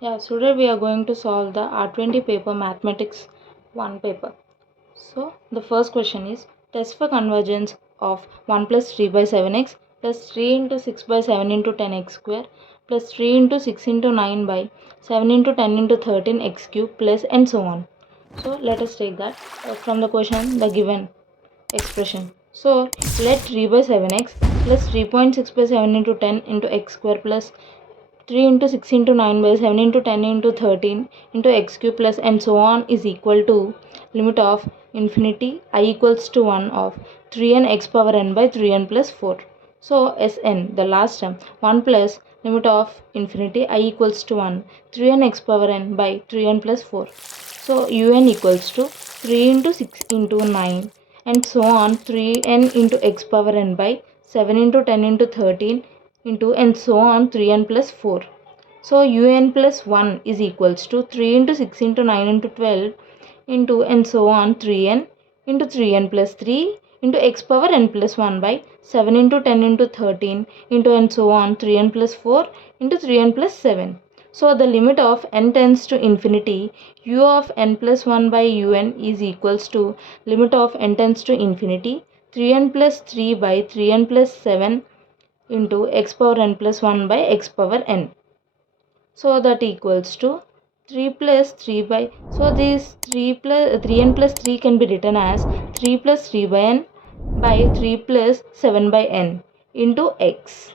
Yeah, so today we are going to solve the R20 paper Mathematics 1 paper. So the first question is test for convergence of 1 plus 3 by 7x plus 3 into 6 by 7 into 10x square plus 3 into 6 into 9 by 7 into 10 into 13x cube plus and so on. So let us take that from the question, the given expression. So let 3 by 7x plus 3.6 by 7 into 10 into x square plus 3 into 6 into 9 by 7 into 10 into 13 into x cube plus and so on is equal to limit of infinity I equals to 1 of 3n x power n by 3n plus 4. So Sn, the last term, 1 plus limit of infinity I equals to 1 3n x power n by 3n plus 4. So un equals to 3 into 6 into 9 and so on 3n into x power n by 7 into 10 into 13 into and so on 3n plus 4. So un plus 1 is equals to 3 into 6 into 9 into 12 into and so on 3n into 3n plus 3 into x power n plus 1 by 7 into 10 into 13 into and so on 3n plus 4 into 3n plus 7. So the limit of n tends to infinity u of n plus 1 by un is equals to limit of n tends to infinity 3n plus 3 by 3n plus 7 into x power n plus 1 by x power n. So that equals to 3 plus 3 by, so this 3n plus 3 can be written as 3 plus 3 by n by 3 plus 7 by n into x,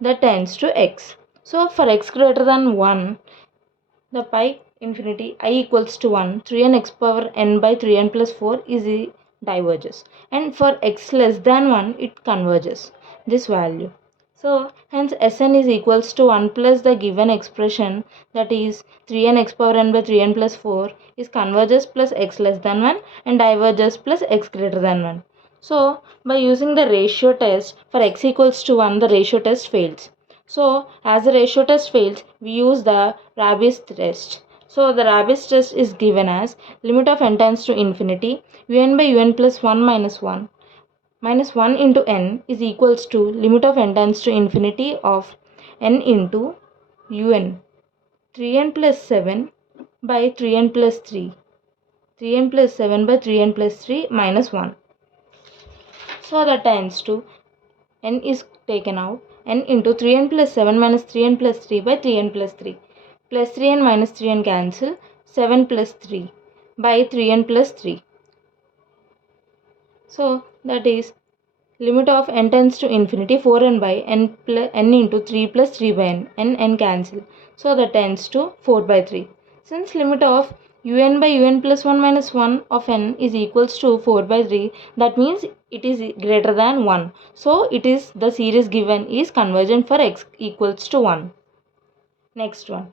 that tends to x. So for x greater than 1, the pi infinity I equals to 1 3n x power n by 3n plus 4 is diverges, and for x less than 1 it converges this value. So hence Sn is equals to 1 plus the given expression, that is 3n x power n by 3n plus 4 is converges plus x less than 1 and diverges plus x greater than 1. So by using the ratio test for x equals to 1, the ratio test fails. So as the ratio test fails, we use the Rabi's test. So the Rabi's test is given as limit of n tends to infinity un by un plus 1 minus 1 into n is equals to limit of n tends to infinity of n into un 3n plus 7 by 3n plus 3, 3n plus 7 by 3n plus 3 minus 1. So that tends to n is taken out, n into 3n plus 7 minus 3n plus 3 by 3n plus 3 plus 3n minus 3n cancel, 7 plus 3 by 3n plus 3. So that is limit of n tends to infinity 4n by n plus n into 3 plus 3 by n cancel, so that tends to 4 by 3. Since limit of un by un plus 1 minus 1 of n is equals to 4 by 3, that means it is greater than 1. So it is the series given is convergent for x equals to 1. Next one,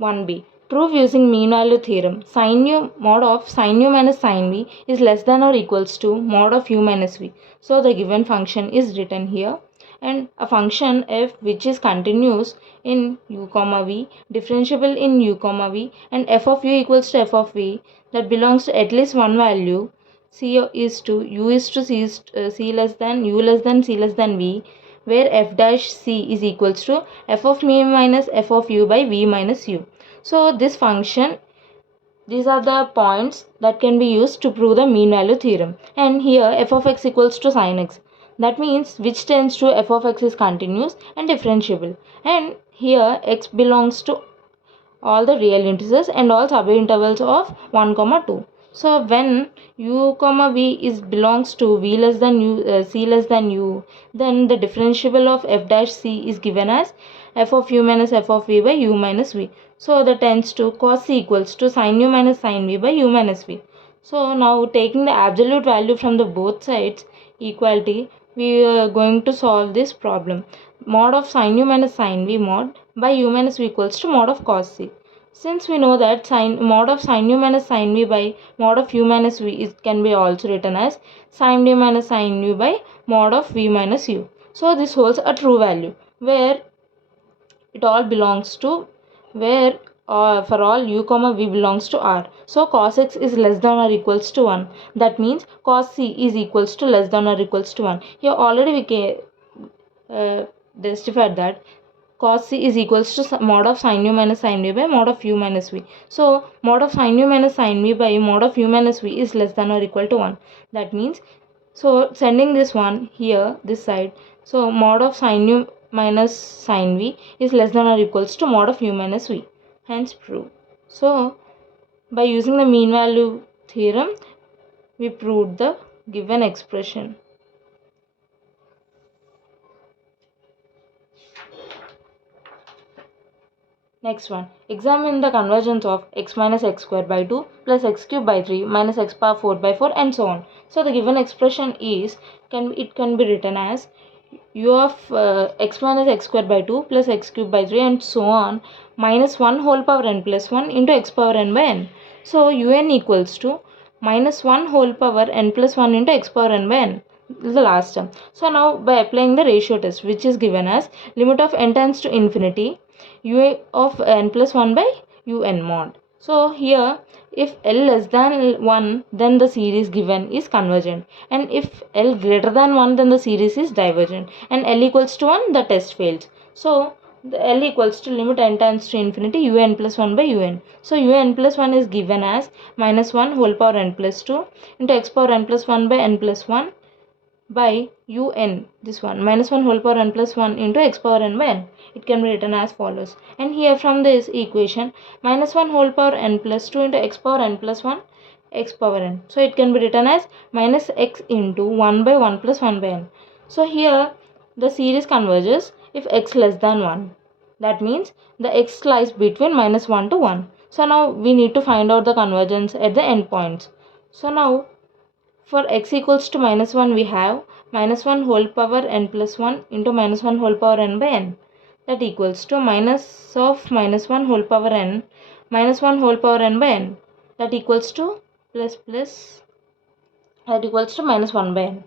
1b. Prove using mean value theorem. Sin u mod of sin u minus sin v is less than or equals to mod of u minus v. So the given function is written here, and a function f which is continuous in u comma v, differentiable in u comma v, and f of u equals to f of v, that belongs to at least one value c is to u is to c is c less than u less than c less than v, where f dash c is equals to f of v minus f of u by v minus u. So this function, these are the points that can be used to prove the mean value theorem. And here f of x equals to sin x, that means which tends to f of x is continuous and differentiable, and here x belongs to all the real integers and all subintervals of 1 comma 2. So when u comma v is belongs to v less than u c less than u, then the differentiable of f dash c is given as f of u minus f of v by u minus v. So that tends to cos c equals to sin u minus sin v by u minus v. So now taking the absolute value from the both sides equality, we are going to solve this problem. Mod of sin u minus sin v mod by u minus v equals to mod of cos c. Since we know that mod of sin u minus sin v by mod of u minus v is, can be also written as sin v minus sin u by mod of v minus u. So this holds a true value where it all belongs to, where for all u comma v belongs to R. So cos x is less than or equals to 1. That means cos c is equals to less than or equals to 1. Here already we can justified that cos c is equals to mod of sin u minus sin v by mod of u minus v. So mod of sin u minus sin v by mod of u minus v is less than or equal to 1. That means, so sending this one here, this side, so mod of sin u minus sin v is less than or equals to mod of u minus v. Hence proved. So by using the mean value theorem, we proved the given expression. Next one, examine the convergence of x minus x square by 2 plus x cube by 3 minus x power 4 by 4 and so on. So the given expression is, it can be written as u of x minus x square by 2 plus x cube by 3 and so on minus 1 whole power n plus 1 into x power n by n. So un equals to minus 1 whole power n plus 1 into x power n by n. This is the last term. So now by applying the ratio test, which is given as limit of n tends to infinity u of n plus 1 by un mod. So here if L less than 1, then the series given is convergent, and if L greater than 1, then the series is divergent, and L equals to 1, the test fails. So the L equals to limit n tends to infinity un plus 1 by un. So un plus 1 is given as minus 1 whole power n plus 2 into x power n plus 1 by n plus 1 by un, this one, minus 1 whole power n plus 1 into x power n by n. It can be written as follows. And here from this equation, minus 1 whole power n plus 2 into x power n plus 1 x power n. So it can be written as minus x into 1 by 1 plus 1 by n. So here the series converges if x less than 1. That means the x lies between minus 1 to 1. So now we need to find out the convergence at the endpoints. So now for x equals to minus 1, we have minus 1 whole power n plus 1 into minus 1 whole power n by n. That equals to minus of minus 1 whole power n minus 1 whole power n by n. That equals to plus that equals to minus 1 by n.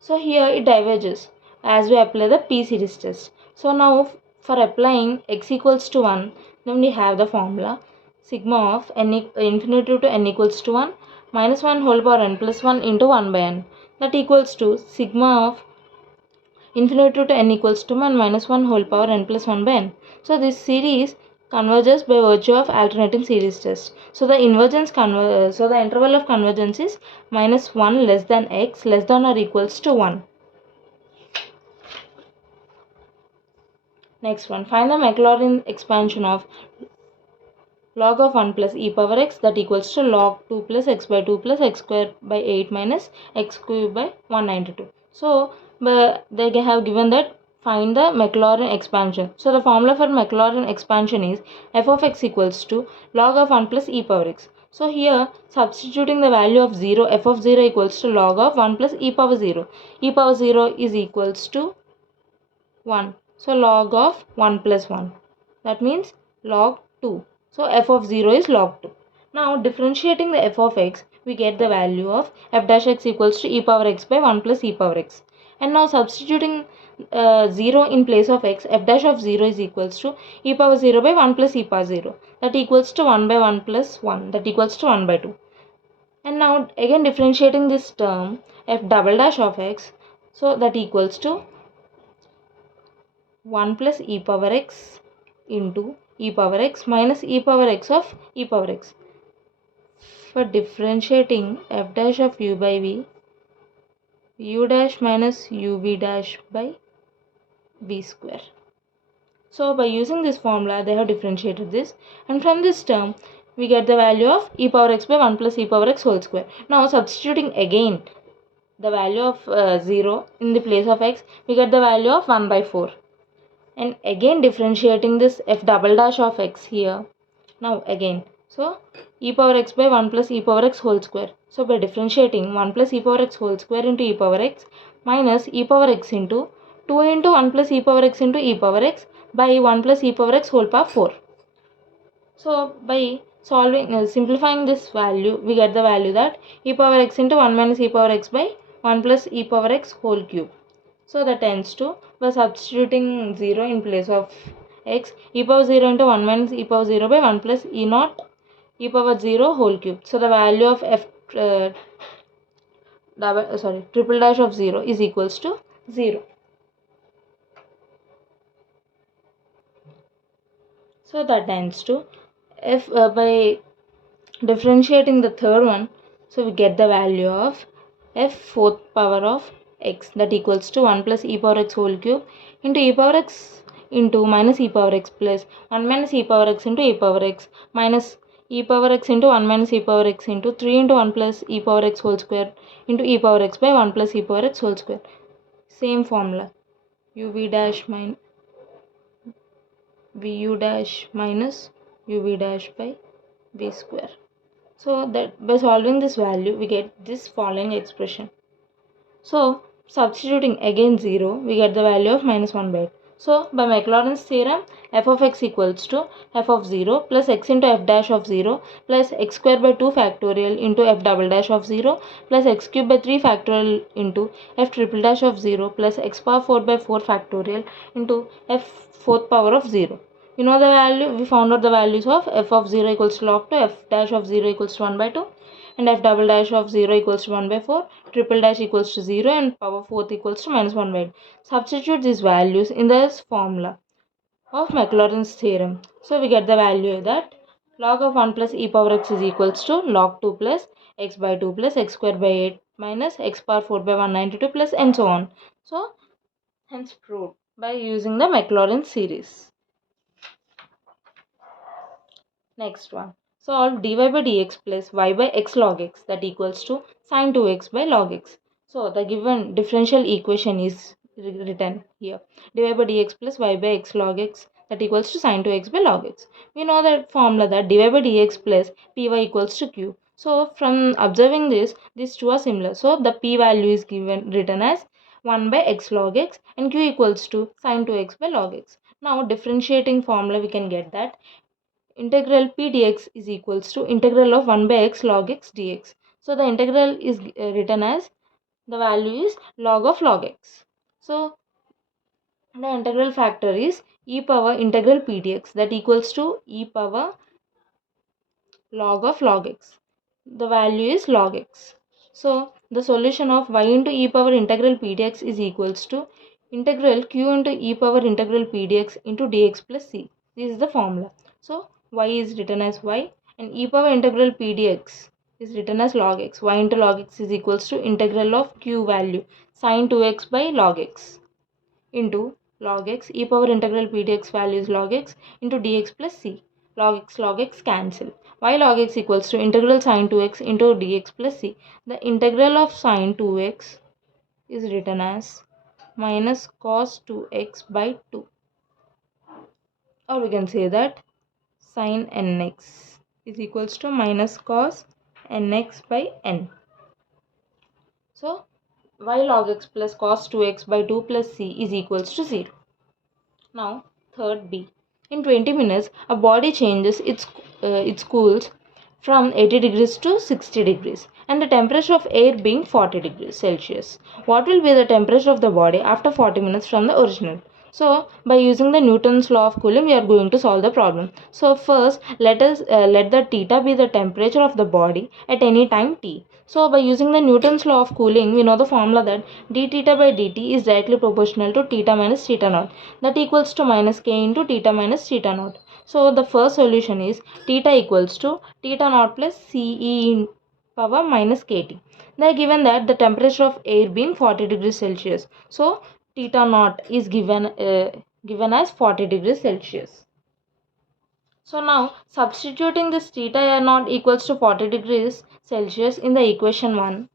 So here it diverges as we apply the p series test. So now for applying x equals to 1, then we have the formula sigma of n infinity to n equals to 1 minus 1 whole power n plus 1 into 1 by n. That equals to sigma of infinity to n equals to 1 minus 1 whole power n plus 1 by n. So this series converges by virtue of alternating series test. So the the interval of convergence is minus 1 less than x less than or equals to 1. Next one, find the Maclaurin expansion of log of 1 plus e power x, that equals to log 2 plus x by 2 plus x square by 8 minus x cube by 192. So they have given that find the Maclaurin expansion. So the formula for Maclaurin expansion is f of x equals to log of 1 plus e power x. So here substituting the value of 0, f of 0 equals to log of 1 plus e power 0. E power 0 is equals to 1. So log of 1 plus 1. That means log 2. So f of 0 is log 2. Now differentiating the f of x, we get the value of f dash x equals to e power x by 1 plus e power x. And now substituting 0 in place of x, f dash of 0 is equals to e power 0 by 1 plus e power 0. That equals to 1 by 1 plus 1. That equals to 1 by 2. And now again differentiating this term, f double dash of x, so that equals to 1 plus e power x into e power x minus e power x of e power x. For differentiating f dash of u by v, u dash minus uv dash by v square. So by using this formula, they have differentiated this, and from this term we get the value of e power x by 1 plus e power x whole square. Now substituting again the value of 0 in the place of x, we get the value of 1 by 4. And again differentiating this f double dash of x here. Now again, so e power x by 1 plus e power x whole square. So by differentiating 1 plus e power x whole square into e power x minus e power x into 2 into 1 plus e power x into e power x by 1 plus e power x whole power 4. So by simplifying this value, we get the value that e power x into 1 minus e power x by 1 plus e power x whole cube. So that tends to, by substituting 0 in place of x, e power 0 into 1 minus e power 0 by 1 plus e naught e power 0 whole cube. So the value of triple dash of 0 is equals to 0. So that tends to f by differentiating the third one, so we get the value of f fourth power of x, that equals to 1 plus e power x whole cube into e power x into minus e power x plus 1 minus e power x into e power x minus e power x into 1 minus e power x into 3 into 1 plus e power x whole square into e power x by 1 plus e power x whole square. Same formula, uv dash minus vu dash minus uv dash by v square. So that by solving this value, we get this following expression. So substituting again 0, we get the value of minus 1 by 8. So by Maclaurin's theorem, f of x equals to f of 0 plus x into f dash of 0 plus x square by 2 factorial into f double dash of 0 plus x cube by 3 factorial into f triple dash of 0 plus x power 4 by 4 factorial into f fourth power of 0. You know the value, we found out the values of f of 0 equals to log 2, f dash of 0 equals to 1 by 2 and f double dash of 0 equals to 1 by 4, triple dash equals to 0 and power 4th equals to minus 1 by 8. Substitute these values in this formula of Maclaurin's theorem. So we get the value that log of 1 plus e power x is equals to log 2 plus x by 2 plus x square by 8 minus x power 4 by 192 plus and so on. So hence proved by using the Maclaurin series. Next one. Solve dy by dx plus y by x log x, that equals to sin 2x by log x. So the given differential equation is written here. Dy by dx plus y by x log x, that equals to sin 2x by log x. We know that formula that dy by dx plus py equals to q. So from observing this, these two are similar. So the p value is given written as 1 by x log x and q equals to sin 2x by log x. Now differentiating formula, we can get that integral p dx is equals to integral of 1 by x log x dx. So the integral is written as the value is log of log x. So the integral factor is e power integral p dx, that equals to e power log of log x. The value is log x. So the solution of y into e power integral p dx is equals to integral q into e power integral p dx into dx plus c. This is the formula. So y is written as y and e power integral p dx is written as log x. Y into log x is equals to integral of q value sin 2x by log x into log x, e power integral p dx value is log x into dx plus c. Log x cancel. Y log x equals to integral sin 2x into dx plus c. The integral of sin 2x is written as minus cos 2x by 2. Or we can say that sin nx is equals to minus cos nx by n. So y log x plus cos 2x by 2 plus c is equals to 0. Now third B. In 20 minutes, a body changes its cools from 80 degrees to 60 degrees and the temperature of air being 40 degrees Celsius. What will be the temperature of the body after 40 minutes from the original? So by using the Newton's law of cooling, we are going to solve the problem. So first, let the theta be the temperature of the body at any time t. So by using the Newton's law of cooling, we know the formula that d theta by dt is directly proportional to theta minus theta naught, that equals to minus k into theta minus theta naught. So the first solution is theta equals to theta naught plus ce in power minus kt. They are given that the temperature of air being 40 degrees Celsius. So theta naught is given as 40 degrees Celsius. So now substituting this theta naught equals to 40 degrees Celsius in the equation 1,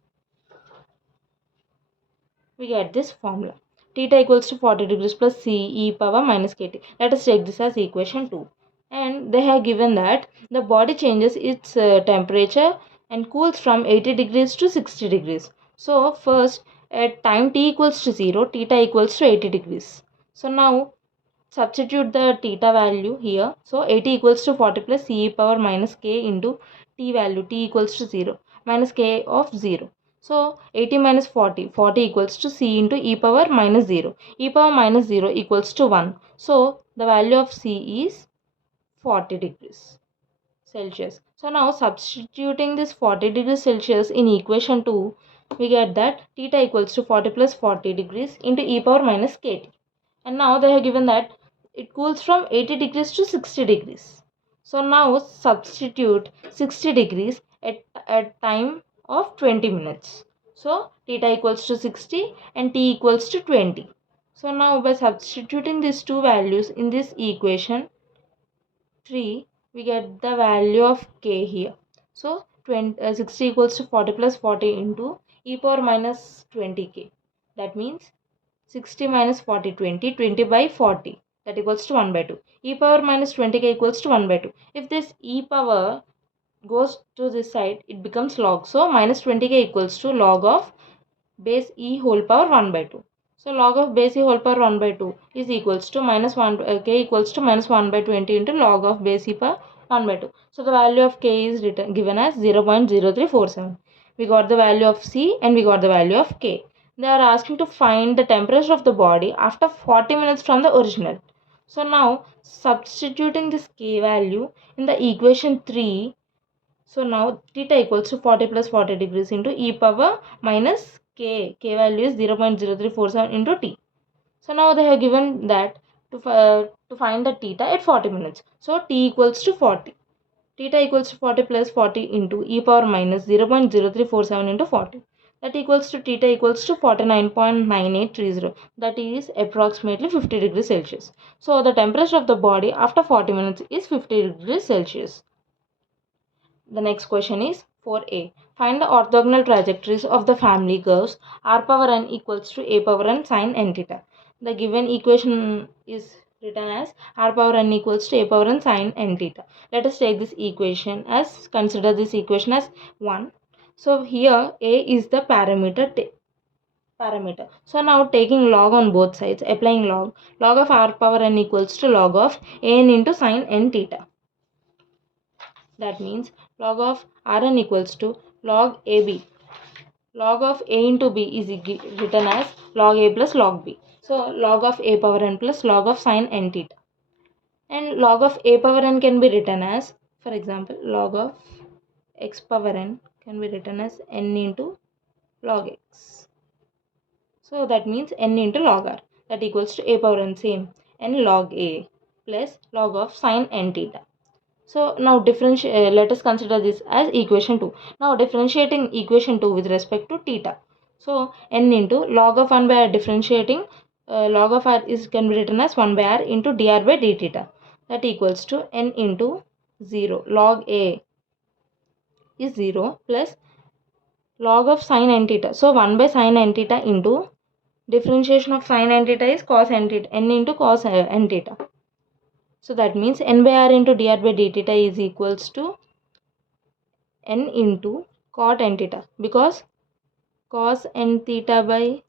we get this formula. Theta equals to 40 degrees plus c e power minus kt. Let us take this as equation 2. And they have given that the body changes its temperature and cools from 80 degrees to 60 degrees. So first at time t equals to 0, theta equals to 80 degrees. So now substitute the theta value here. So 80 equals to 40 plus c e power minus k into t value, t equals to 0 minus k of 0. So 80 minus 40, 40 equals to c into e power minus 0. E power minus 0 equals to 1. So the value of c is 40 degrees Celsius. So now substituting this 40 degrees Celsius in equation 2, we get that theta equals to 40 plus 40 degrees into e power minus kt. And now they have given that it cools from 80 degrees to 60 degrees. So now substitute 60 degrees at time of 20 minutes. So theta equals to 60 and t equals to 20. So now by substituting these two values in this equation 3, we get the value of k here. So 60 equals to 40 plus 40 into e power minus 20k. That means 60 minus 40, 20, 20 by 40. That equals to 1 by 2. E power minus 20k equals to 1 by 2. If this e power goes to this side, it becomes log. So minus 20k equals to log of base e whole power 1 by 2. So log of base e whole power 1 by 2 is equals to minus 1 k equals to minus 1 by 20 into log of base e power 1 by 2. So the value of k is given as 0.0347. We got the value of c and we got the value of k. They are asking to find the temperature of the body after 40 minutes from the original. So now substituting this k value in the equation 3. So now theta equals to 40 plus 40 degrees into e power minus k. K value is 0.0347 into t. So now they have given that to find the theta at 40 minutes. So t equals to 40. Theta equals to 40 plus 40 into e power minus 0.0347 into 40. That equals to theta equals to 49.9830. That is approximately 50 degrees Celsius. So the temperature of the body after 40 minutes is 50 degrees Celsius. The next question is 4a. Find the orthogonal trajectories of the family curves r power n equals to a power n sine n theta. The given equation is written as r power n equals to a power n sine n theta. Let us take this equation as, consider this equation as 1. So here a is the parameter. So now taking log on both sides, applying log of r power n equals to log of an into sine n theta. That means log of Rn equals to log AB. Log of A into B is written as log A plus log B. So log of A power n plus log of sine n theta. And log of A power n can be written as, for example, log of x power n can be written as n into log x. So that means n into log R. That equals to A power n, same, n log A plus log of sine n theta. So now let us consider this as equation 2. Now differentiating equation 2 with respect to theta. So n into log of 1 by r, differentiating log of r is can be written as 1 by r into dr by d theta. That equals to n into 0. Log a is 0 plus log of sine n theta. So 1 by sine n theta into differentiation of sine n theta is cos n theta, n into cos n theta. So that means n by r into dr by d theta is equals to n into cot n theta, because cos n theta by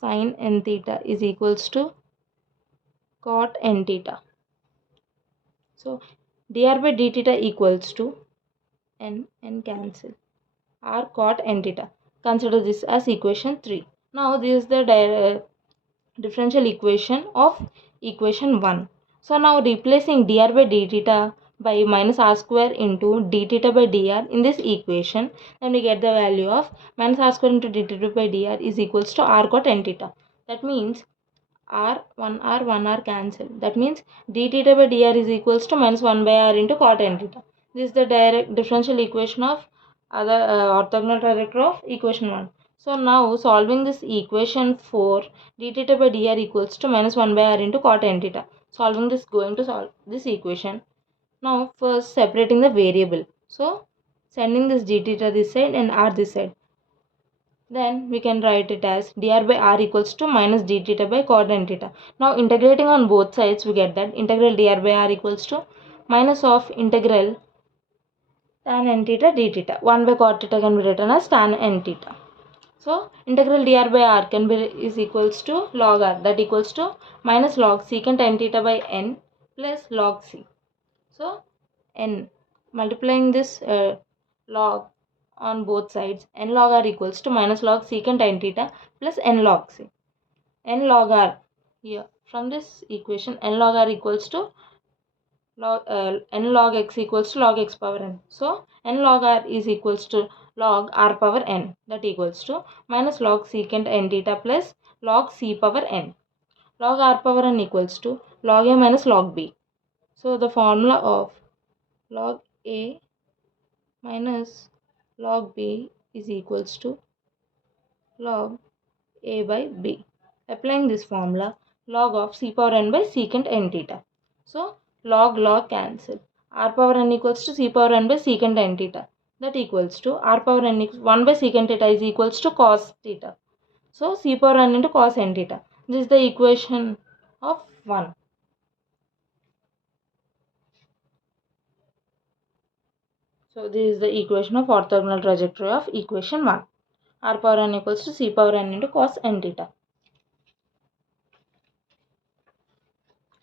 sin n theta is equals to cot n theta. So dr by d theta equals to n cancel r cot n theta. Consider this as equation 3. Now this is the differential equation of equation 1. So now replacing dr by d theta by minus r square into d theta by dr in this equation, then we get the value of minus r square into d theta by dr is equals to r cot n theta. That means r 1 r cancel. That means d theta by dr is equals to minus 1 by r into cot n theta. This is the direct differential equation of other orthogonal trajectory of equation 1. So now solving this equation 4, d theta by dr equals to minus 1 by r into cot n theta. Solving this, going to solve this equation. Now first separating the variable. So sending this d theta this side and r this side. Then we can write it as dr by r equals to minus d theta by cot n theta. Now integrating on both sides, we get that integral dr by r equals to minus of integral tan n theta d theta. 1 by cot theta can be written as tan n theta. So integral dr by r can be is equals to log r, that equals to minus log secant n theta by n plus log c. So n, multiplying this log on both sides, n log r equals to minus log secant n theta plus n log c. N log r, here from this equation n log r equals to n log x equals to log x power n. So n log r is equals to log r power n, that equals to minus log secant n theta plus log c power n. log r power n equals to log a minus log b. So the formula of log a minus log b is equals to log a by b. Applying this formula, log of c power n by secant n theta. So log cancel. R power n equals to c power n by secant n theta. That equals to r power n 1 by secant theta is equals to cos theta. So c power n into cos n theta. This is the equation of 1. So this is the equation of orthogonal trajectory of equation 1. R power n equals to c power n into cos n theta.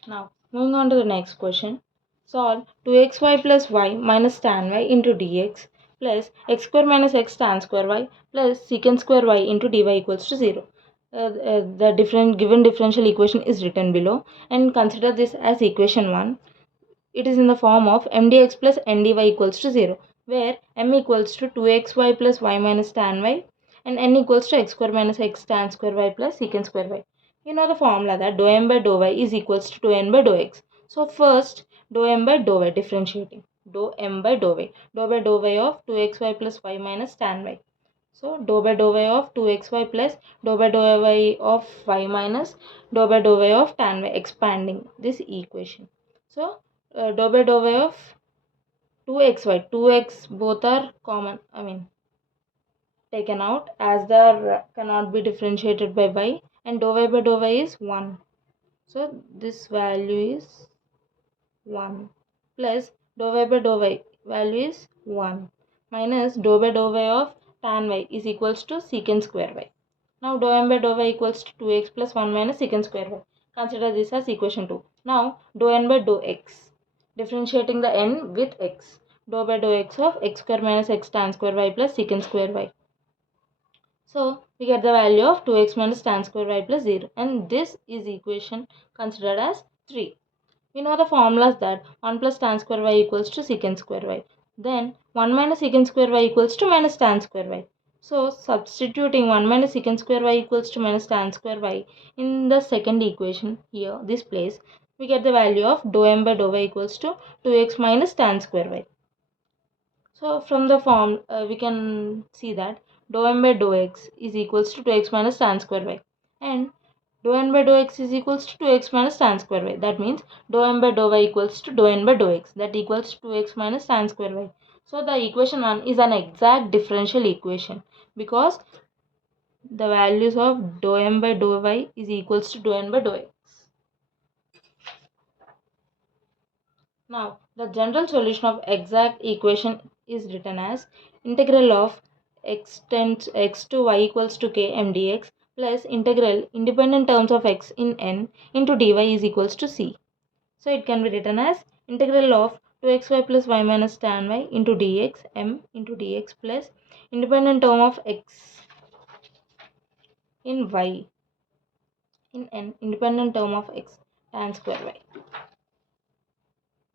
Now moving on to the next question. Solve 2xy plus y minus tan y into dx plus x square minus x tan square y plus secant square y into dy equals to 0. The given differential equation is written below, and consider this as equation 1. It is in the form of m dx plus n dy equals to 0, where m equals to 2xy plus y minus tan y and n equals to x square minus x tan square y plus secant square y. You know the formula that dou m by dou y is equals to dou n by dou x. So first dou m by dou y, differentiating dou m by dou y, dou y of 2xy plus y minus tan y. So dou y of 2xy plus dou y of y minus dou y of tan y, expanding this equation. So dou y of 2xy, 2x both are common, taken out, as they cannot be differentiated by y, and dou y by dou y is 1. So this value is 1 plus dou y by dou y value is 1 minus dou y of tan y is equals to secant square y. Now dou m by dou y equals to 2x plus 1 minus secant square y. Consider this as equation 2. Now dou n by dou x. Differentiating the n with x. Dou by dou x of x square minus x tan square y plus secant square y. So we get the value of 2x minus tan square y plus 0, and this is equation considered as 3. We know the formulas that 1 plus tan square y equals to secant square y. Then 1 minus secant square y equals to minus tan square y. So substituting 1 minus secant square y equals to minus tan square y in the second equation here, this place, we get the value of dou m by dou y equals to 2x minus tan square y. So from the form we can see that dou m by dou x is equals to 2x minus tan square y, and dou n by dou x is equals to 2x minus tan square y. That means dou m by dou y equals to dou n by dou x, that equals to 2x minus tan square y. So the equation 1 is an exact differential equation because the values of dou m by dou y is equals to dou n by dou x. Now the general solution of exact equation is written as integral of x tends x to y equals to k m dx plus integral independent terms of x in n into dy is equals to c. So it can be written as integral of 2xy plus y minus tan y into dx m into dx plus independent term of x in y in n independent term of x tan square y.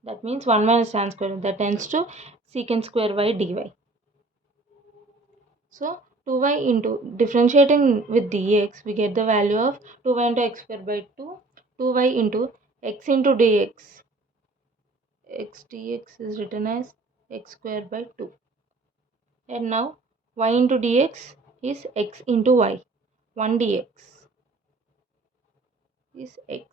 That means 1 minus tan square y, that tends to secant square y dy. So 2y into differentiating with dx, we get the value of 2y into x square by 2, 2y into x into dx. X dx is written as x square by 2. And now y into dx is x into y. 1 dx is x.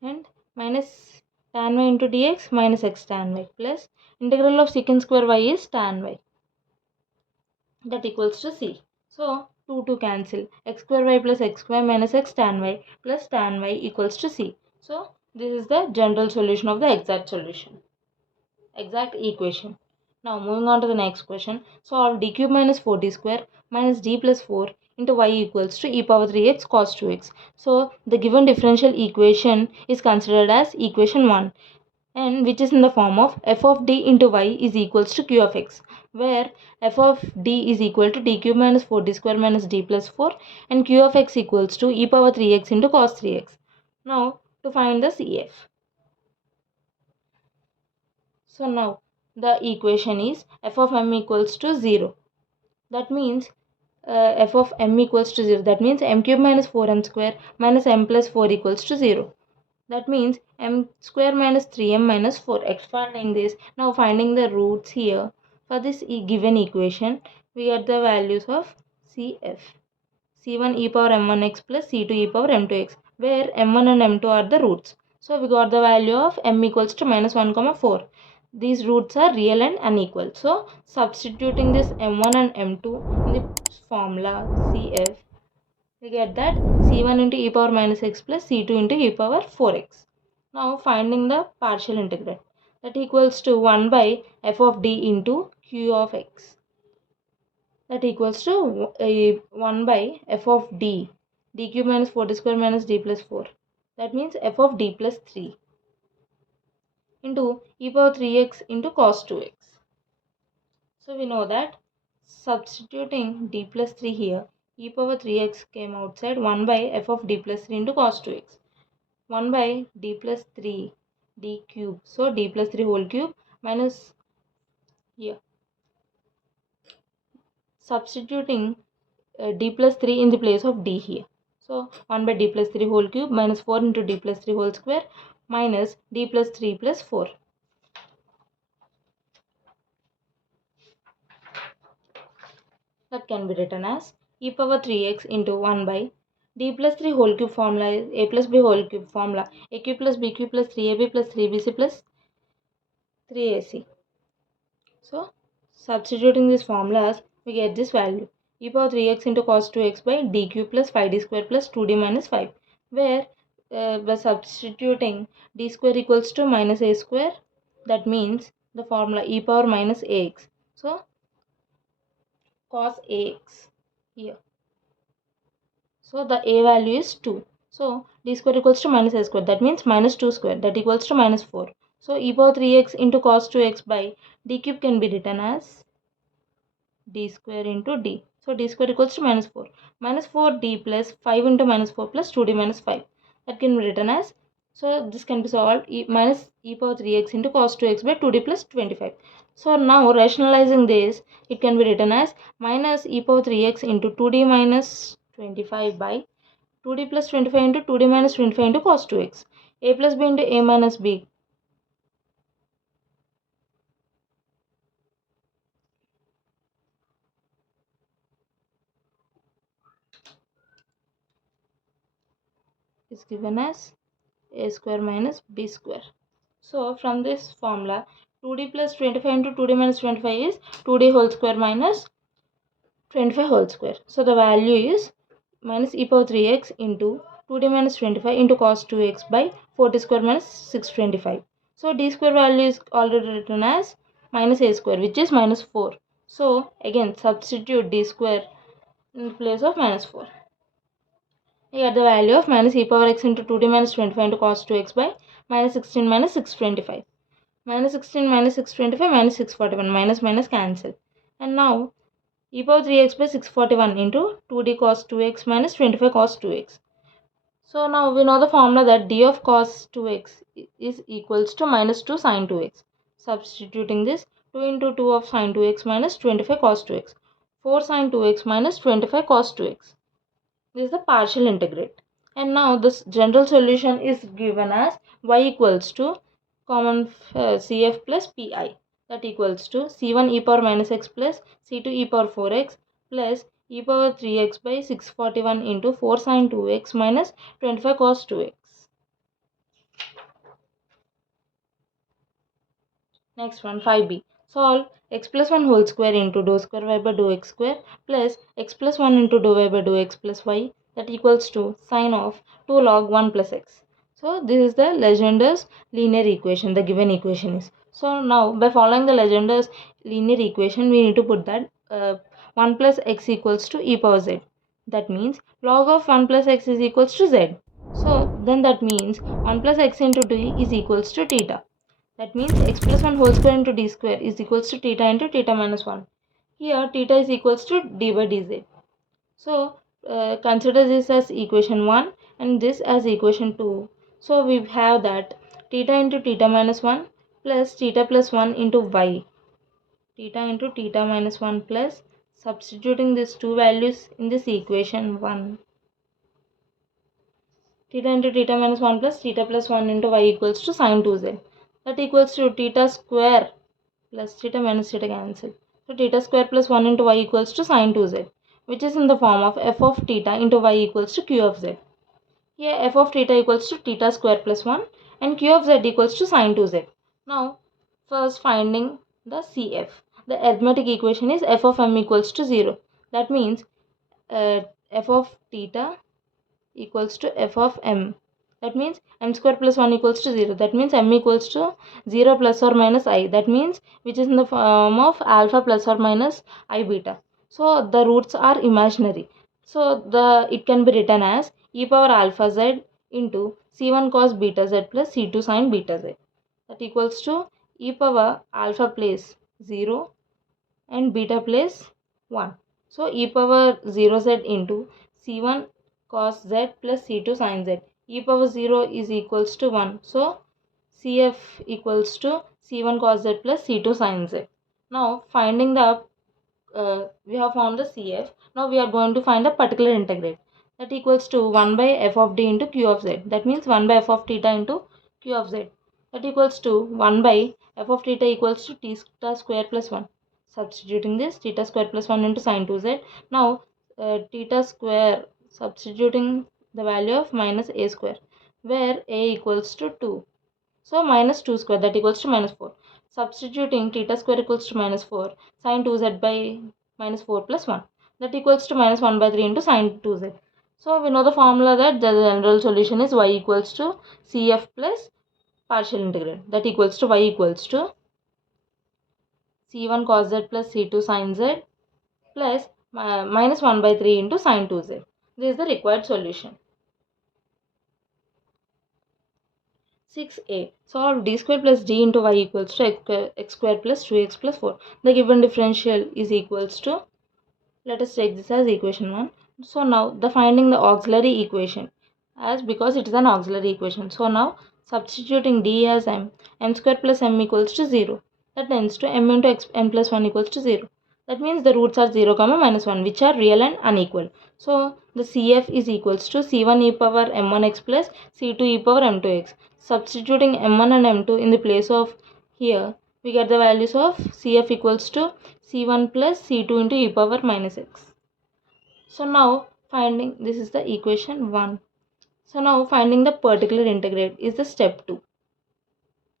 And minus tan y into dx minus x tan y plus integral of secant square y is tan y. That equals to c. So 2 cancel. X square y plus x square minus x tan y plus tan y equals to c. So this is the general solution of the exact equation. Now moving on to the next question. Solve d cube minus 4d square minus d plus 4 into y equals to e power 3x cos 2x. So the given differential equation is considered as equation 1, and which is in the form of f of d into y is equals to q of x, where f of d is equal to d cube minus 4d square minus d plus 4 and q of x equals to e power 3x into cos 3x. Now to find the CF. So now the equation is f of m equals to 0. That means f of m equals to 0. That means m cube minus 4m square minus m plus 4 equals to 0. That means m square minus 3m minus 4. Expanding this, now finding the roots here. For this given equation, we get the values of CF. C1 e power m1x plus C2 e power m2x, where m1 and m2 are the roots. So we got the value of m equals to minus 1 comma 4. These roots are real and unequal. So substituting this m1 and m2 in the formula CF, we get that C1 into e power minus x plus C2 into e power 4x. Now finding the partial integral, that equals to 1 by f of d into q of x, that equals to 1 by f of d cube minus 4d square minus d plus 4. That means f of d plus 3 into e power 3x into cos 2x. So we know that substituting d plus 3 here, e power 3x came outside, 1 by f of d plus 3 into cos 2x. 1 by d plus 3 d cube. So d plus 3 whole cube minus here. Substituting d plus 3 in the place of d here. So 1 by d plus 3 whole cube minus 4 into d plus 3 whole square minus d plus 3 plus 4. That can be written as e power 3x into 1 by d plus 3 whole cube formula is a plus b whole cube formula, a cube plus b cube plus 3ab plus 3bc plus 3ac. So substituting these formulas, we get this value e power 3x into cos 2x by d cube plus 5d square plus 2d minus 5, where by substituting d square equals to minus a square, that means the formula e power minus ax. So cos ax here. So the a value is 2. So d square equals to minus a square, that means minus 2 square, that equals to minus 4. So e power 3x into cos 2x by d cube can be written as d square into d. So d square equals to minus 4. Minus 4d plus 5 into minus 4 plus 2d minus 5. That can be written as, so this can be solved, minus e power 3x into cos 2x by 2d plus 25. So now rationalizing this, it can be written as minus e power 3x into 2d minus 25 by 2d plus 25 into 2d minus 25 into cos 2x. A plus b into a minus b is given as a square minus b square. So from this formula, 2d plus 25 into 2d minus 25 is 2d whole square minus 25 whole square. So the value is minus e power 3x into 2d minus 25 into cos 2x by 4d square minus 625. So d square value is already written as minus a square, which is minus 4. So again substitute d square in place of minus 4. We get the value of minus e power x into 2d minus 25 into cos 2x by minus 16 minus 625. Minus 16 minus 625 minus 641. Minus minus cancel. And now e power 3x by 641 into 2d cos 2x minus 25 cos 2x. So now we know the formula that d of cos 2x is equals to minus 2 sin 2x. Substituting this, 2 into 2 of sin 2x minus 25 cos 2x. 4 sin 2x minus 25 cos 2x. This is the partial integrate. And now this general solution is given as y equals to common CF plus PI, that equals to C1 e power minus x plus C2 e power 4x plus e power 3x by 641 into 4 sin 2x minus 25 cos 2x. Next one, 5b. Solve x plus 1 whole square into dou square y by dou x square plus x plus 1 into dou y by dou x plus y, that equals to sine of 2 log 1 plus x. So this is the Legendre's linear equation, the given equation is. So now by following the Legendre's linear equation, we need to put that 1 plus x equals to e power z. That means log of 1 plus x is equals to z. So then that means 1 plus x into d is equals to theta. That means x plus 1 whole square into d square is equals to theta into theta minus 1. Here theta is equals to d by dz. So consider this as equation 1 and this as equation 2. So we have that theta into theta minus 1 plus theta plus 1 into y. Theta into theta minus 1 plus substituting these two values in this equation 1, theta into theta minus 1 plus theta plus 1 into y equals to sine 2z. That equals to theta square plus theta minus theta cancel. So theta square plus 1 into y equals to sine 2z, which is in the form of f of theta into y equals to q of z. Here f of theta equals to theta square plus 1 and q of z equals to sine 2z. Now first finding the CF. The arithmetic equation is f of m equals to 0. That means f of theta equals to f of m. That means m square plus 1 equals to 0. That means m equals to 0 plus or minus I. That means which is in the form of alpha plus or minus I beta. So the roots are imaginary. So it can be written as e power alpha z into c1 cos beta z plus c2 sin beta z. That equals to e power alpha place 0 and beta place 1. So e power 0z into c1 cos z plus c2 sin z. E power 0 is equals to 1. So cf equals to c1 cos z plus c2 sin z. Now finding the we have found the CF. Now we are going to find the particular integrate. That equals to 1 by f of d into q of z. That means 1 by f of theta into q of z. That equals to 1 by f of theta equals to theta square plus 1. Substituting this, theta square plus 1 into sine 2z. Now theta square, substituting the value of minus a square, where a equals to 2. So minus 2 square, that equals to minus 4. Substituting theta square equals to minus 4, sine 2z by minus 4 plus 1. That equals to minus 1 by 3 into sine 2z. So we know the formula that the general solution is y equals to cf plus partial integral. That equals to y equals to c1 cos z plus c2 sin z plus minus 1 by 3 into sine 2z. This is the required solution. 6a. Solve d square plus d into y equals to x square plus 2x plus 4. The given differential is equals to, let us take this as equation 1. So now the finding the auxiliary equation, as because it is an auxiliary equation. So now substituting d as m square plus m equals to 0. That tends to m into x, m plus 1 equals to 0. That means the roots are 0, minus 1, which are real and unequal. So the CF is equals to c1 e power m1x plus c2 e power m2x. Substituting m1 and m2 in the place of here, we get the values of CF equals to c1 plus c2 into e power minus x. So now finding, this is the equation 1. So now finding the particular integrate is the step 2.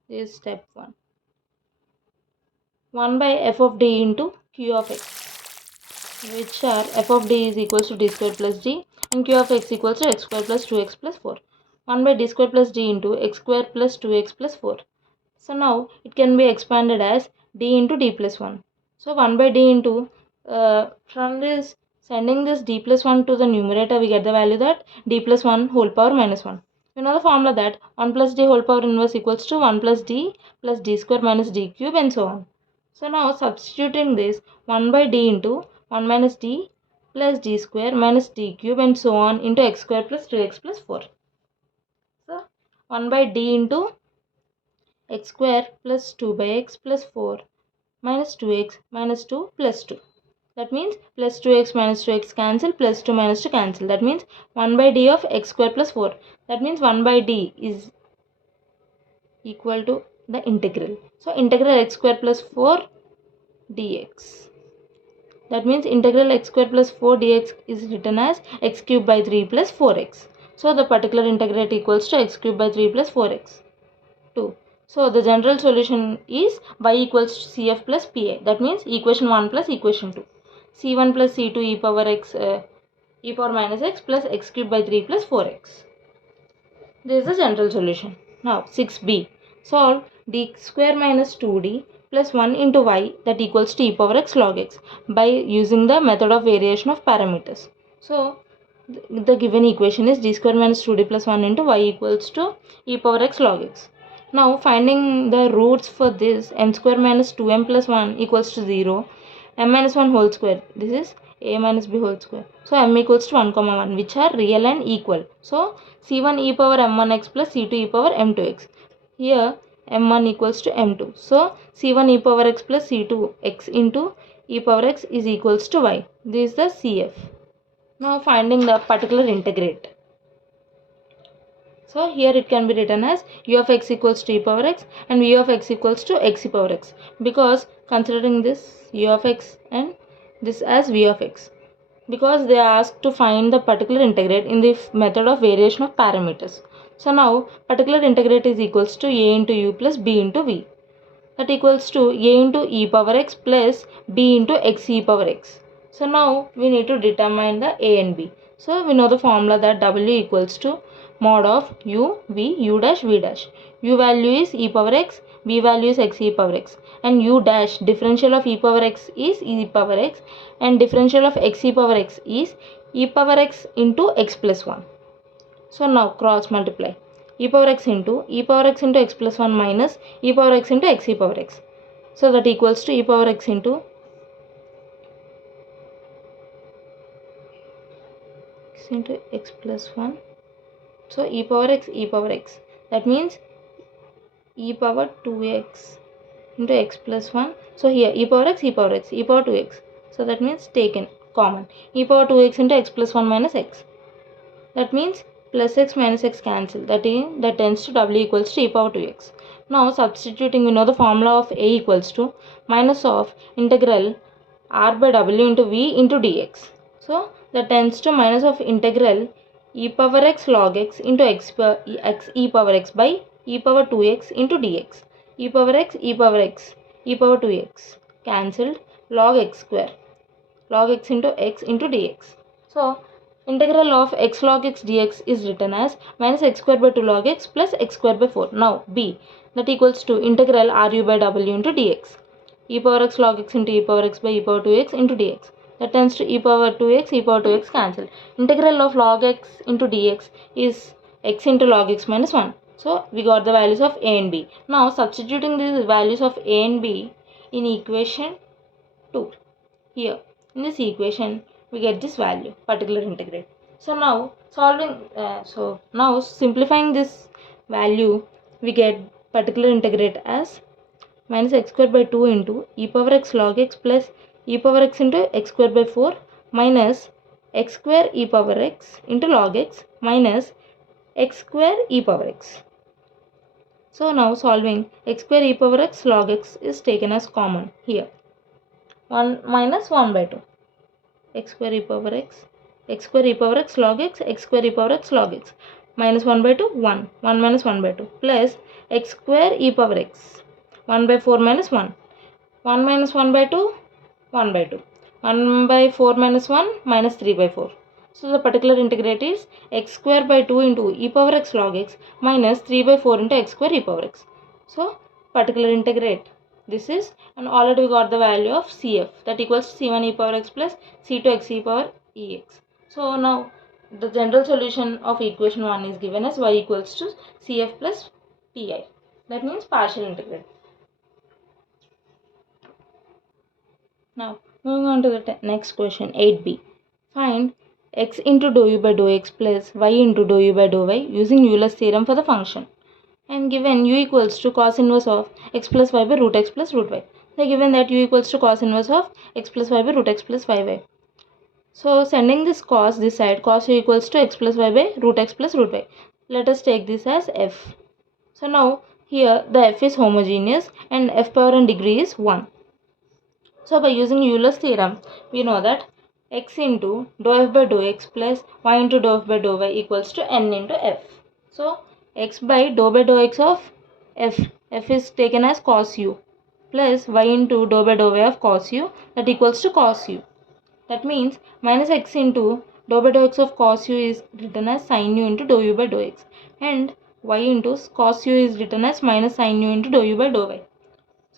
This is step 1. 1 by f of d into q of x, which are f of d is equals to d square plus d and q of x equals to x square plus 2x plus 4. 1 by d square plus d into x square plus 2x plus 4. So now it can be expanded as d into d plus 1. So 1 by d into, from this, sending this d plus 1 to the numerator, we get the value that d plus 1 whole power minus 1. You know the formula that 1 plus d whole power inverse equals to 1 plus d square minus d cube and so on. So now substituting this 1 by d into 1 minus d plus d square minus d cube and so on into x square plus 2x plus 4. So 1 by d into x square plus 2 by x plus 4 minus 2x minus 2 plus 2. That means plus 2x minus 2x cancel, plus 2 minus 2 cancel. That means 1 by d of x square plus 4. That means 1 by d is equal to the integral. So integral x square plus 4 dx. That means integral x square plus 4 dx is written as x cube by 3 plus 4x. So the particular integrate equals to x cube by 3 plus 4x. 2. So the general solution is y equals to cf plus pa. That means equation 1 plus equation 2. c1 plus c2 e power x e power minus x plus x cube by 3 plus 4x. This is the general solution. Now 6b. Solve d square minus 2d plus 1 into y that equals to e power x log x by using the method of variation of parameters. So the given equation is d square minus 2d plus 1 into y equals to e power x log x. Now finding the roots for this, m square minus 2m plus 1 equals to 0, m minus 1 whole square, this is a minus b whole square. So m equals to 1 comma 1, which are real and equal. So c1 e power m1x plus c2 e power m2x. Here m1 equals to m2. So c1 e power x plus c2 x into e power x is equals to y. This is the CF. Now finding the particular integrate. So here it can be written as u of x equals to e power x and v of x equals to x e power x, because considering this u of x and this as v of x, because they are asked to find the particular integrate in the method of variation of parameters. So now particular integrate is equals to a into u plus b into v, that equals to a into e power x plus b into x e power x. So now we need to determine the a and b. So we know the formula that w equals to mod of u v u dash v dash. U value is e power x, v value is x e power x, and u dash differential of e power x is e power x and differential of x e power x is e power x into x plus 1. So now cross multiply e power x into x plus 1 minus e power x into x e power x. So that equals to e power x into x plus 1. So e power x. That means e power 2x into x plus 1. So here e power x, e power 2x. So that means taken common. E power 2x into x plus 1 minus x. That means plus x minus x cancel. That tends to w equals to e power 2x. Now substituting, we know the formula of a equals to minus of integral r by w into v into dx. So that tends to minus of integral e power x log x into x e power x by e power 2x into dx. E power x, e power x, e power 2x cancelled, log x square, log x into dx. So integral of x log x dx is written as minus x square by 2 log x plus x square by 4. Now b, that equals to integral ru by w into dx. E power x log x into e power x by e power 2x into dx. That tends to e power 2x cancelled. Integral of log x into dx is x into log x minus 1. So we got the values of a and b. Now substituting these values of a and b in equation 2. Here in this equation we get this value, particular integrate. So now now simplifying this value, we get particular integrate as minus x square by 2 into e power x log x plus e power x into x square by 4 minus x square e power x into log x minus x square e power x. So now solving, x square e power x log x is taken as common here. 1 minus 1 by 2. X square e power x log x, x square e power x log x, minus 1 by 2, 1 minus 1 by 2, plus x square e power x, 1 by 4 minus 1 minus 1 by 2, 1 by 2, 1 by 4 minus 1 minus 3 by 4. So the particular integrate is x square by 2 into e power x log x minus 3 by 4 into x square e power x. So particular integrate this is, and already we got the value of CF, that equals to C1 e power x plus C2 x e power ex. So now the general solution of equation 1 is given as y equals to CF plus PI. That means partial integrate. Now moving on to the next question, 8b. Find x into dou u by dou x plus y into dou u by dou y using Euler's theorem for the function. And given u equals to cos inverse of x plus y by root x plus root y. They are given that u equals to cos inverse of x plus y by root x plus y. So sending this cos this side, cos u equals to x plus y by root x plus root y. Let us take this as f. So now here the f is homogeneous and f power and degree is 1. So by using Euler's theorem, we know that x into dou f by dou x plus y into dou f by dou y equals to n into f. So x by dou x of f is taken as cos u plus y into dou by of cos u, that equals to cos u. That means minus x into dou x of cos u is written as sin u into dou u by dou x, and y into cos u is written as minus sin u into dou u by dou y.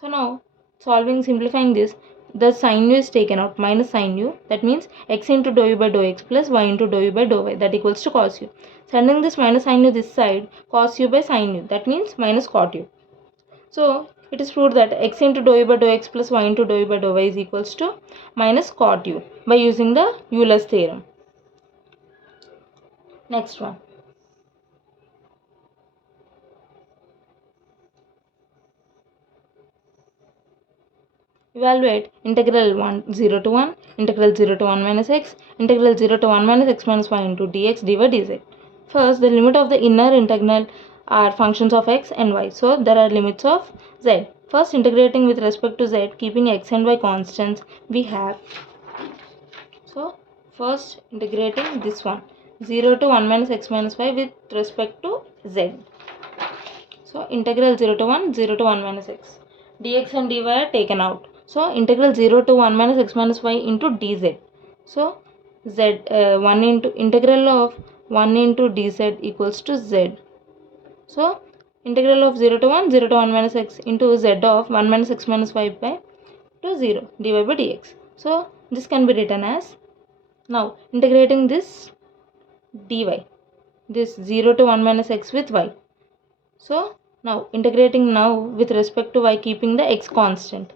So now simplifying this, the sin u is taken out, minus sin u, that means x into dou u by dou x plus y into dou u by dou y, that equals to cos u. Sending this minus sin u this side, cos u by sin u, that means minus cot u. So it is proved that x into dou u by dou x plus y into dou u by dou y is equals to minus cot u by using the Euler's theorem. Next one. Evaluate integral 0 to 1, integral 0 to 1 minus x, integral 0 to 1 minus x minus y into dx dy dz. First, the limit of the inner integral are functions of x and y. So, there are limits of z. First, integrating with respect to z, keeping x and y constants, we have. So, first integrating this one 0 to 1 minus x minus y with respect to z. So, integral 0 to 1, 0 to 1 minus x. Dx and dy are taken out. So, integral 0 to 1 minus x minus y into dz. So, 1 into integral of 1 into dz equals to z. So, integral of 0 to 1, 0 to 1 minus x into z of 1 minus x minus y by to 0 dy by dx. So, this can be written as, now integrating this dy, this 0 to 1 minus x with y. So, now integrating now with respect to y, keeping the x constant.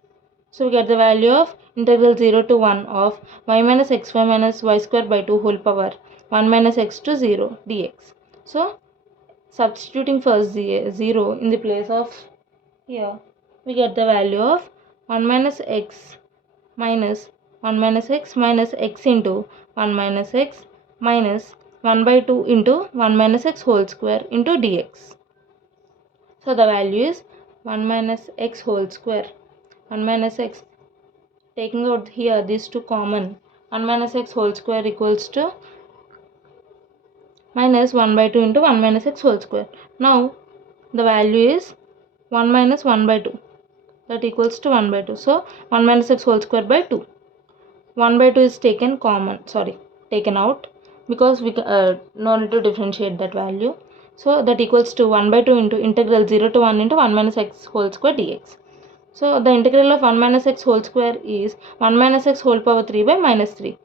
So, we get the value of integral 0 to 1 of y minus xy minus y square by 2 whole power 1 minus x to 0 dx. So, substituting first 0 in the place of here, we get the value of 1 minus x minus 1 minus x minus x into 1 minus x minus 1 by 2 into 1 minus x whole square into dx. So, the value is 1 minus x whole square, 1 minus x, taking out here these two common, 1 minus x whole square equals to minus 1 by 2 into 1 minus x whole square. Now, the value is 1 minus 1 by 2, that equals to 1 by 2. So, 1 minus x whole square by 2. 1 by 2 is taken out, because we no need to differentiate that value. So, that equals to 1 by 2 into integral 0 to 1 into 1 minus x whole square dx. So, the integral of 1 minus x whole square is 1 minus x whole power 3 by minus 3.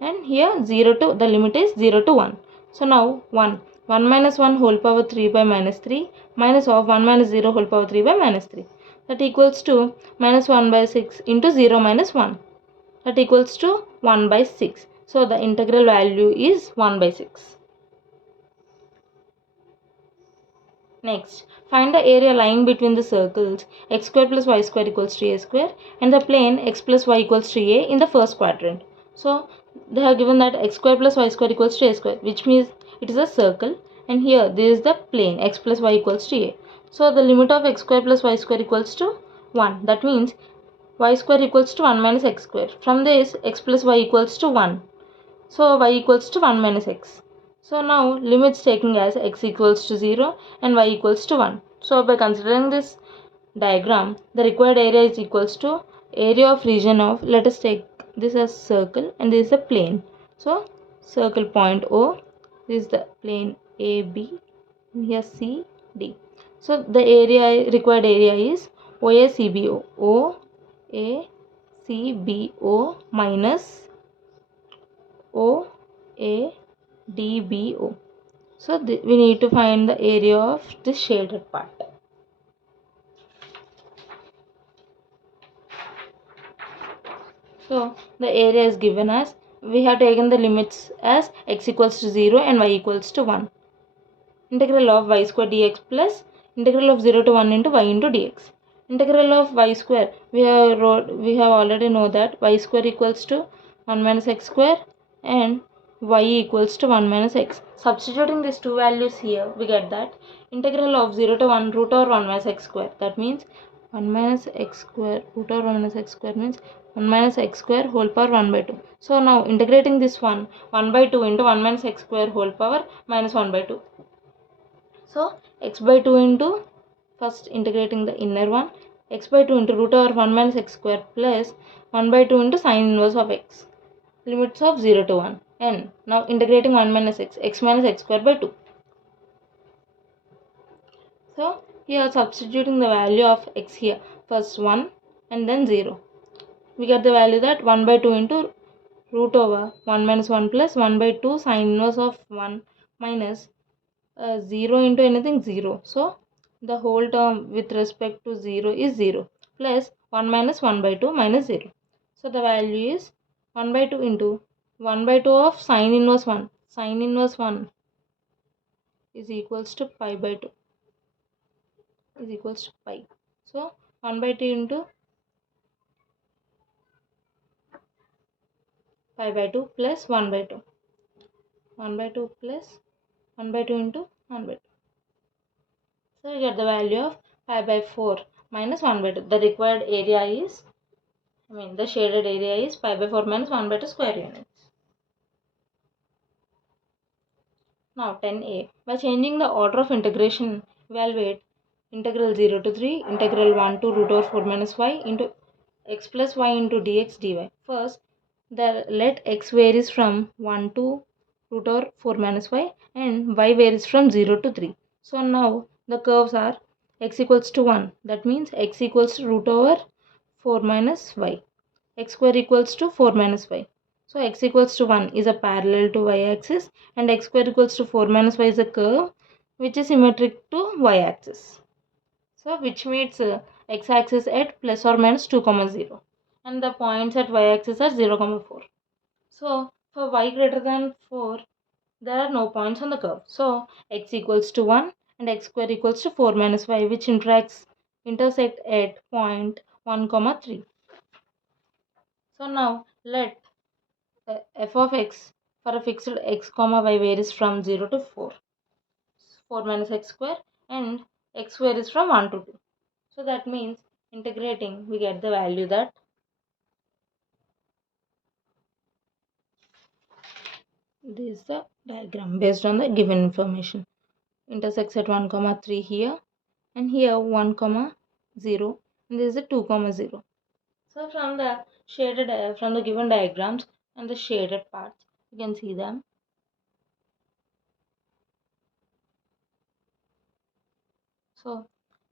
And here 0 to, the limit is 0 to 1. So, now 1 minus 1 whole power 3 by minus 3 minus of 1 minus 0 whole power 3 by minus 3. That equals to minus 1 by 6 into 0 minus 1. That equals to 1 by 6. So, the integral value is 1 by 6. Next, find the area lying between the circles x square plus y square equals to a square and the plane x plus y equals to a in the first quadrant. So, they have given that x square plus y square equals to a square, which means it is a circle, and here this is the plane x plus y equals to a. So, the limit of x square plus y square equals to 1. That means y square equals to 1 minus x square. From this, x plus y equals to 1. So, y equals to 1 minus x. So, now limits taking as x equals to 0 and y equals to 1. So, by considering this diagram, the required area is equals to area of region of, let us take this as circle and this is a plane. So, circle point O, this is the plane AB, and here C, D. So, the area, required area is OACBO, OACBO minus OADBO. So, we need to find the area of this shaded part. So, the area is given as, we have taken the limits as x equals to 0 and y equals to 1. Integral of y square dx plus integral of 0 to 1 into y into dx. Integral of y square, we have already know that y square equals to 1 minus x square and y equals to 1 minus x. Substituting these two values here, we get that integral of 0 to 1 root over 1 minus x square. That means 1 minus x square root over 1 minus x square means 1 minus x square whole power 1 by 2. So, now integrating this 1 by 2 into 1 minus x square whole power minus 1 by 2. So, x by 2 into, first integrating the inner one, x by 2 into root over 1 minus x square plus 1 by 2 into sine inverse of x. Limits of 0 to 1. And now integrating 1 minus x minus x square by 2. So, here substituting the value of x here, first 1 and then 0. We get the value that 1 by 2 into root over 1 minus 1 plus 1 by 2 sine inverse of 1 minus 0 into anything 0. So, the whole term with respect to 0 is 0 plus 1 minus 1 by 2 minus 0. So, the value is 1 by 2 into 1 by 2 of sine inverse 1. Sine inverse 1 is equals to pi by 2 is equals to pi. So, 1 by 2 into pi by 2 plus 1 by 2. 1 by 2 plus 1 by 2 into 1 by 2. So we get the value of pi by 4 minus 1 by 2. The required area is, the shaded area is pi by 4 minus 1 by 2 square units. Now 10a. By changing the order of integration, evaluate integral 0 to 3, integral 1 to root over 4 minus y into x plus y into dx dy. First, let x varies from 1 to root over 4 minus y and y varies from 0 to 3. So now the curves are x equals to 1. That means x equals to root over 4 minus y. X square equals to 4 minus y. So x equals to 1 is a parallel to y axis and x square equals to 4 minus y is a curve which is symmetric to y axis. So which meets x axis at plus or minus 2, 0 and the points at y axis are 0, 4. So for y greater than 4 there are no points on the curve. So x equals to 1 and x square equals to 4 minus y which intersect at point 1, 3. So now let f of x for a fixed x comma y varies from 0 to 4. 4 minus x square and x square is from 1 to 2. So that means integrating we get the value that this is the diagram based on the given information. Intersects at 1, 3 here and here 1, 0 and this is a 2, 0. So from the from the given diagrams and the shaded parts you can see them. So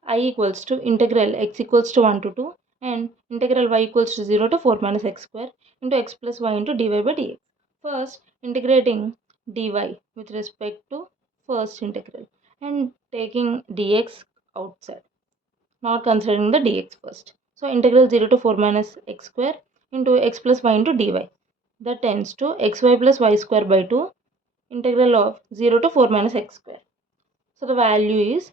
I equals to integral x equals to 1 to 2 and integral y equals to 0 to 4 minus x square into x plus y into dy by dx. First integrating dy with respect to first integral and taking dx outside, not considering the dx first. So integral 0 to 4 minus x square into x plus y into dy. That tends to xy plus y square by 2 integral of 0 to 4 minus x square. So the value is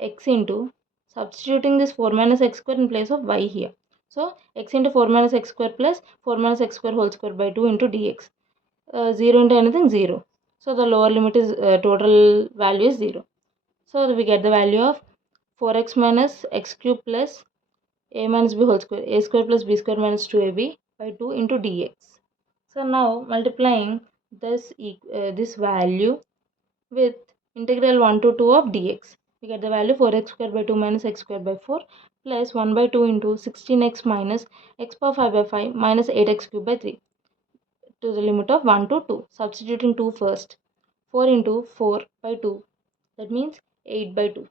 x into substituting this 4 minus x square in place of y here. So x into 4 minus x square plus 4 minus x square whole square by 2 into dx. 0 into anything 0. So the lower limit is total value is 0. So we get the value of 4x minus x cube plus a minus b whole square, a square plus b square minus 2ab by 2 into dx. So now multiplying this value with integral 1 to 2 of dx. We get the value 4x square by 2 minus x square by 4 plus 1 by 2 into 16x minus x power 5 by 5 minus 8x cube by 3 to the limit of 1 to 2. Substituting 2 first. 4 into 4 by 2, that means 8 by 2.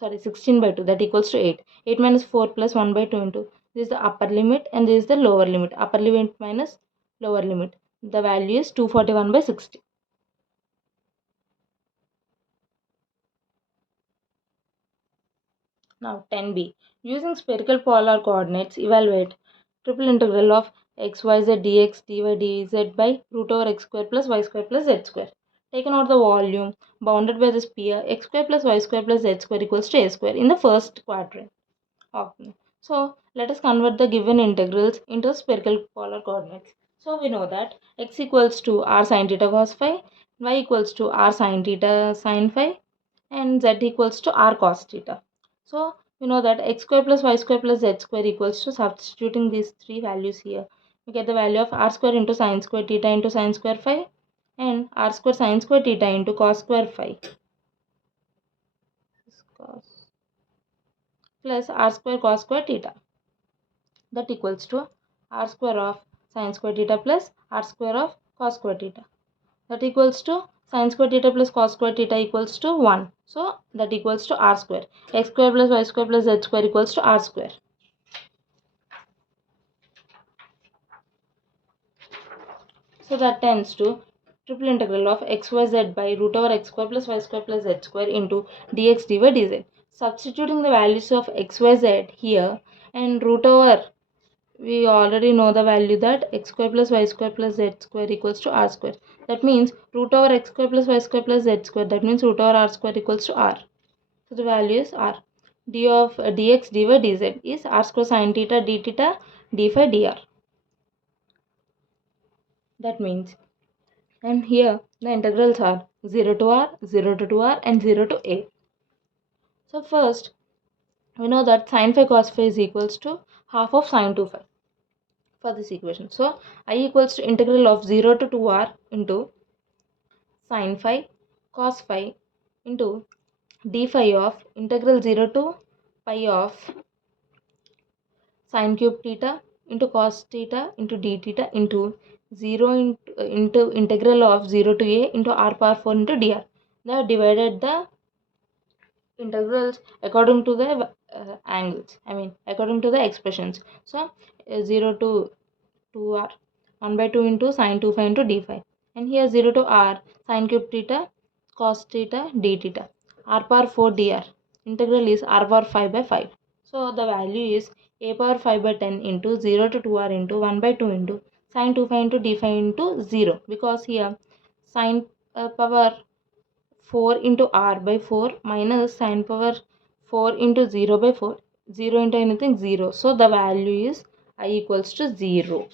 Sorry, 16 by 2, that equals to 8. 8 minus 4 plus 1 by 2 into, this is the upper limit and this is the lower limit. Upper limit minus lower limit. The value is 241 by 60. Now 10b. Using spherical polar coordinates, evaluate triple integral of xyz dx dy dz by root over x square plus y square plus z square. Taken out the volume bounded by the sphere x square plus y square plus z square equals to a square in the first quadrant. Okay. So let us convert the given integrals into spherical polar coordinates. So we know that x equals to r sin theta cos phi, y equals to r sin theta sin phi, and z equals to r cos theta. So we know that x square plus y square plus z square equals to, substituting these three values here, we get the value of r square into sin square theta into sin square phi and r square sin square theta into cos square phi plus r square cos square theta. That equals to r square of sin square theta plus r square of cos square theta. That equals to sin square theta plus cos square theta equals to 1. So that equals to r square. X square plus y square plus z square equals to r square. So that tends to triple integral of xyz by root over x square plus y square plus z square into dx dy dz. Substituting the values of xyz here and root over, we already know the value that x square plus y square plus z square equals to r square. That means root over x square plus y square plus z square, that means root over r square equals to r. So the value is r. D of dx dy dz is r square sin theta d theta d phi dr. That means, and here the integrals are 0 to r, 0 to 2r and 0 to a. So first we know that sin phi cos phi is equals to half of sin 2 phi for this equation. So I equals to integral of 0 to 2r into sin phi cos phi into d phi of integral 0 to pi of sin cube theta into cos theta into d theta into 0 into integral of 0 to a into r power 4 into dr. They have divided the integrals according to the angles, according to the expressions. So 0 to 2r 1 by 2 into sin 2 phi into d phi, and here 0 to r sin cube theta cos theta d theta, r power 4 dr, integral is r power 5 by 5. So the value is a power 5 by 10 into 0 to 2r into 1 by 2 into sin 2 phi into d phi into 0, because here sin power 4 into r by 4 minus sin power 4 into 0 by 4. 0 into anything 0. So the value is I equals to 0.